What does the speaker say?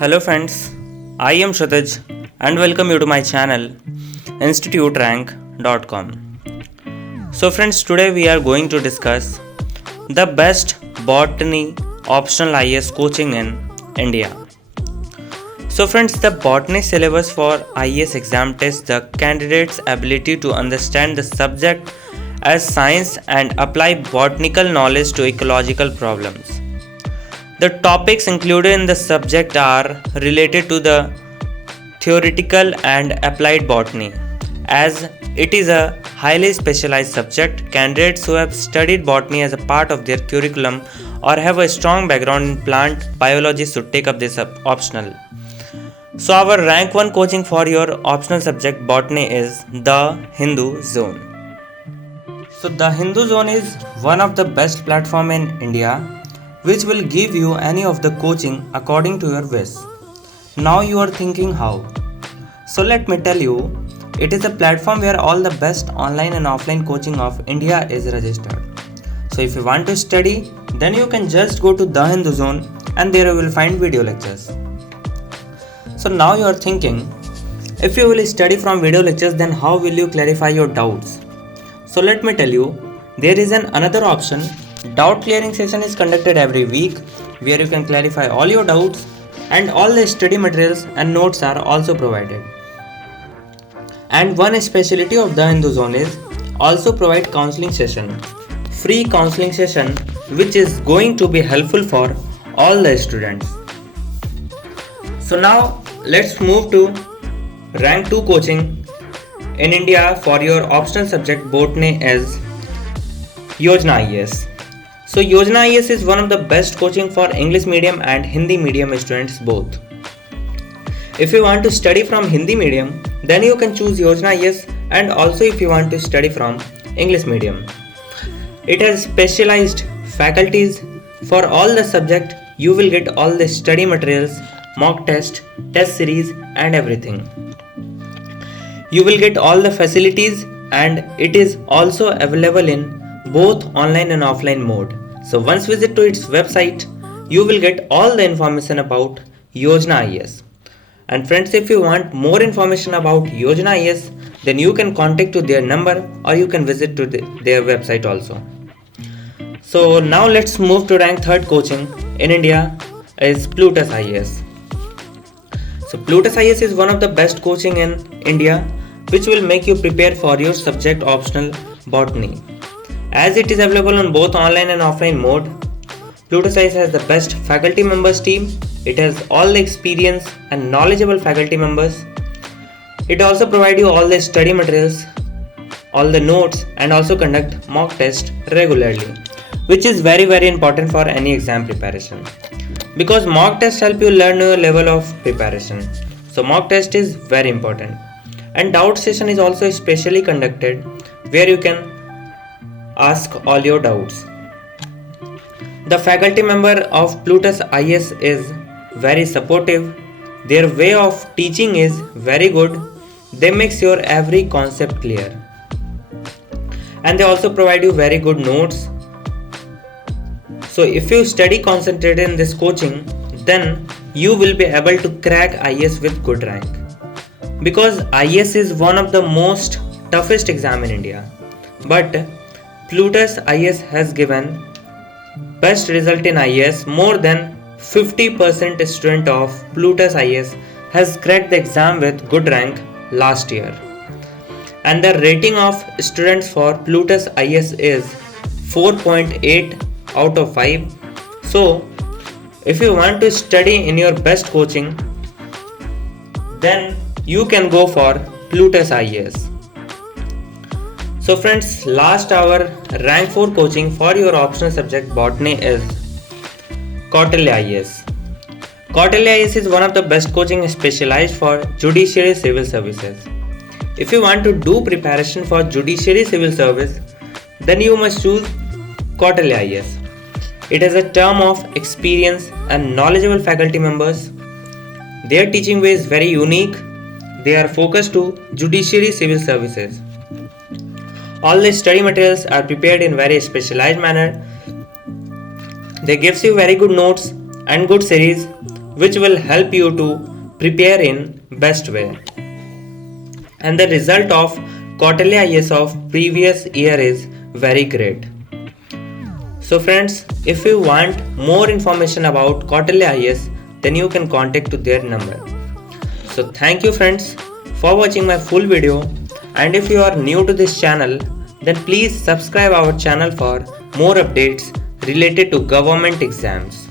Hello friends, I am Shatij and welcome you to my channel instituterank.com. So friends, today we are going to discuss the best botany optional IAS coaching in India. So friends, the botany syllabus for IAS exam tests the candidate's ability to understand the subject as science and apply botanical knowledge to ecological problems. The topics included in the subject are related to the theoretical and applied botany. As it is a highly specialized subject, candidates who have studied botany as a part of their curriculum or have a strong background in plant biology should take up this optional. So our rank 1 coaching for your optional subject botany is the Hindu Zone. So the Hindu Zone is one of the best platform in India which will give you any of the coaching according to your wish. Now you are thinking how? So let me tell you, it is a platform where all the best online and offline coaching of India is registered. So if you want to study, then you can just go to the Hindu Zone and there you will find video lectures. So now you are thinking, if you will study from video lectures, then how will you clarify your doubts? So let me tell you, there is another option. Doubt clearing session is conducted every week where you can clarify all your doubts and all the study materials and notes are also provided. And one specialty of the Hindu Zone is also provide counseling session, free counseling session which is going to be helpful for all the students. So now let's move to rank 2 coaching in India for your optional subject botany as Yojana IAS. So Yojana IAS is one of the best coaching for English medium and Hindi medium students both. If you want to study from Hindi medium, then you can choose Yojana IAS, and also if you want to study from English medium. It has specialized faculties for all the subject. You will get all the study materials, mock test, test series and everything. You will get all the facilities and it is also available in both online and offline mode. So once visit to its website, you will get all the information about Yojana IAS. And friends, if you want more information about Yojana IAS, then you can contact to their number or you can visit to their website also. So now let's move to rank 3rd coaching in India is Plutus IAS. So Plutus IAS is one of the best coaching in India which will make you prepare for your subject optional botany. As it is available on both online and offline mode, Plutus IAS has the best faculty members team. It has all the experience and knowledgeable faculty members. It also provides you all the study materials, all the notes and also conduct mock test regularly, which is very important for any exam preparation. Because mock test help you learn your level of preparation. So mock test is very important. And doubt session is also specially conducted where you can ask all your doubts. The faculty member of Plutus IAS is very supportive. Their way of teaching is very good. They make your every concept clear. And they also provide you very good notes. So if you study concentrated in this coaching, then you will be able to crack IAS with good rank. Because IAS is one of the most toughest exam in India. But Plutus IAS has given best result in IAS. More than 50% student of Plutus IAS has cracked the exam with good rank last year. And the rating of students for Plutus IAS is 4.8 out of 5. So if you want to study in your best coaching, then you can go for Plutus IAS. So friends, last our rank 4 coaching for your optional subject botany is Kautilya IAS. Kautilya IAS is one of the best coaching specialized for judiciary civil services. If you want to do preparation for judiciary civil service, then you must choose Kautilya IAS. It has a term of experience and knowledgeable faculty members. Their teaching way is very unique. They are focused to judiciary civil services. All the study materials are prepared in very specialized manner. They gives you very good notes and good series which will help you to prepare in best way. And the result of quarterly IAS of previous year is very great. So friends, if you want more information about quarterly IAS, then you can contact to their number. So thank you friends for watching my full video, and if you are new to this channel, then please subscribe our channel for more updates related to government exams.